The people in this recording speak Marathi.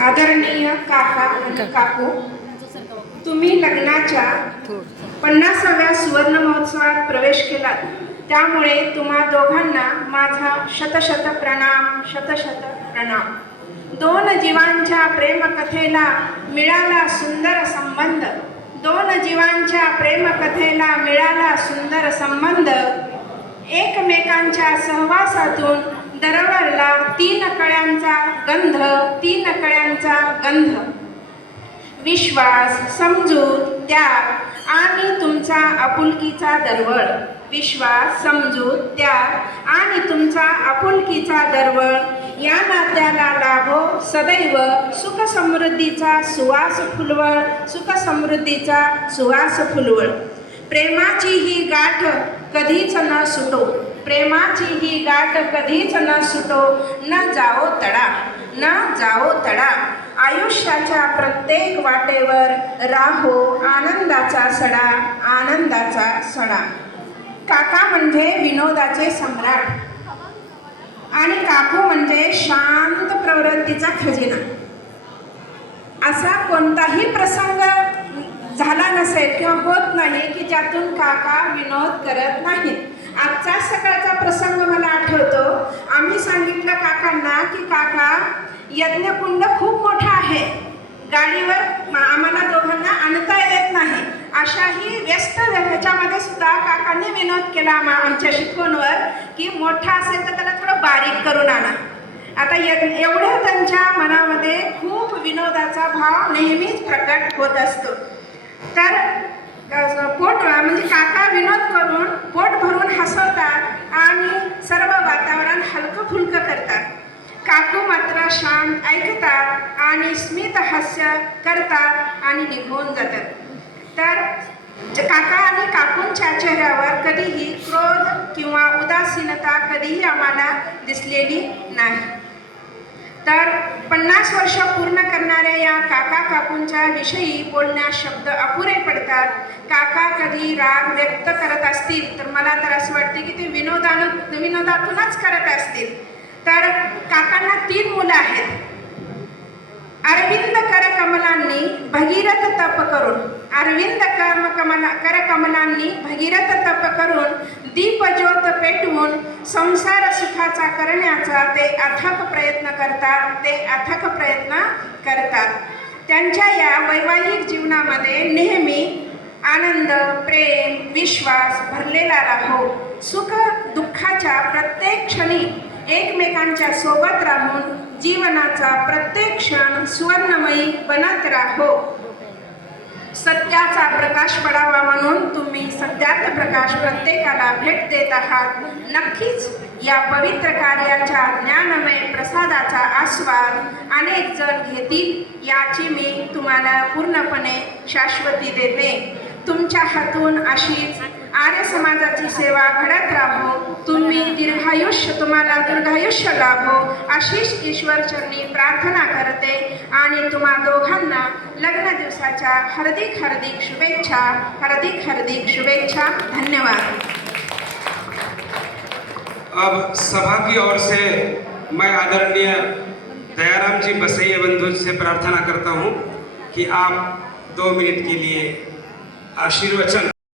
आदरणीय काका आणि काकू तुम्ही लग्नाच्या पन्नासाव्या सुवर्ण महोत्सवात प्रवेश केलात. त्यामुळे तुम्हा दोघांना माझा शतशत प्रणाम शतशत प्रणाम. दोन जीवांच्या प्रेमकथेला मिळाला सुंदर संबंध दोघांच्या प्रेमकथेला मिळाला सुंदर संबंध. एकमेकांच्या सहवासातून दरवळला तीन कळ्यांचा गंध तीन कळ्यांचा गंध. विश्वास समजूत त्याग आणि तुमचा आपुलकीचा दरवळ. विश्वास समजूत त्याग आणि तुमचा आपुलकीचा दरवळ या नात्याला लाभो. सदैव सुख समृद्धीचा सुवास फुलवळ सुख समृद्धीचा सुवास फुलवळ. प्रेमाची ही गाठ कधीच न सुटो. प्रेमाची ही गाठ कधीच न सुटो. न जाओ तडा न जाओ तडा. आयुष्याच्या प्रत्येक वाटेवर राहो आनंदाचा सडा आनंदाचा सडा. काका म्हणजे विनोदाचे सम्राट. आणि काकू म्हणजे शांत प्रवृत्तीचा खजिना. असा कोणताही प्रसंग झाला नसेल किंवा होत नाही की ज्यातून काका विनोद करत नाहीत. आजचा सकाळचा प्रसंग मला आठवतो. आम्ही सांगितलं काकांना की काका यज्ञकुंड खूप मोठा आहे. गाडीवर आम्हाला दोघांना आणता येत नाही. व्यस्त ह्याच्यामध्ये सुद्धा काकांनी विनोद केला आमच्या शिकवणवर की मोठा असेल तर त्याला थोडं बारीक करून आणा. आता य एवढं त्यांच्या मनामध्ये खूप विनोदाचा भाव नेहमीच प्रकट होत असतो. तर पोट म्हणजे काका विनोद करून पोट भरून हसवतात आणि सर्व वातावरण हलकं फुलकं करतात. काकू मात्र शांत ऐकतात आणि स्मित हास्य करतात आणि निघून जातात. तर काका आणि काकूंच्या चेहऱ्यावर कधीही क्रोध किंवा उदासीनता कधीही आम्हाला दिसलेली नाही. तर पन्नास वर्ष पूर्ण करणाऱ्या या काका काकूंच्या विषयी बोलण्यास शब्द अपुरे पडतात. काका कधी राग व्यक्त करत असतील तर मला तर असं वाटते की ते विनोदानं विनोदातूनच करत असतील. तर काकांना तीन मुलं आहेत. अरबी भगीरथ तप करून अरविंद कर्म करकमनांनी भगीरथ तप करून दीपज्योत पेटवून संसार सुखाचा करण्याचा ते अथक प्रयत्न करतात ते अथक प्रयत्न करतात. त्यांच्या या वैवाहिक जीवनामध्ये नेहमी आनंद प्रेम विश्वास भरलेला राहो. सुख दुःखाच्या प्रत्येक क्षणी एकमेकांच्या सोबत राहून जीवनाचा प्रत्येक क्षण सुवर्णमयी बनत राहो. सत्याचा प्रकाश पडावा म्हणून तुम्ही सत्यात प्रकाश प्रत्येकाला भेट देत आहात. नक्कीच या पवित्र कार्याच्या ज्ञानमय प्रसादाचा आस्वाद अनेक जण घेतील याची मी तुम्हाला पूर्णपणे शाश्वती देते. तुमच्या हातून अशीच आर्य समाजाची सेवा घडत राहो. तुम्ही दीर्घायुष्य तुम्हाला दीर्घायुष्य लाभो. अशीच ईश्वरचरणी प्रार्थना करते आणि तुम्हा दोघांना लग्न दिवसाच्या हार्दिक हार्दिक शुभेच्छा हार्दिक हार्दिक शुभेच्छा. धन्यवाद. अब सभा की ओर से मैं आदरणीय दयाराम जी बसैया बंधु से प्रार्थना करता हूँ कि आप दो मिनट के लिए આશીર્વચન.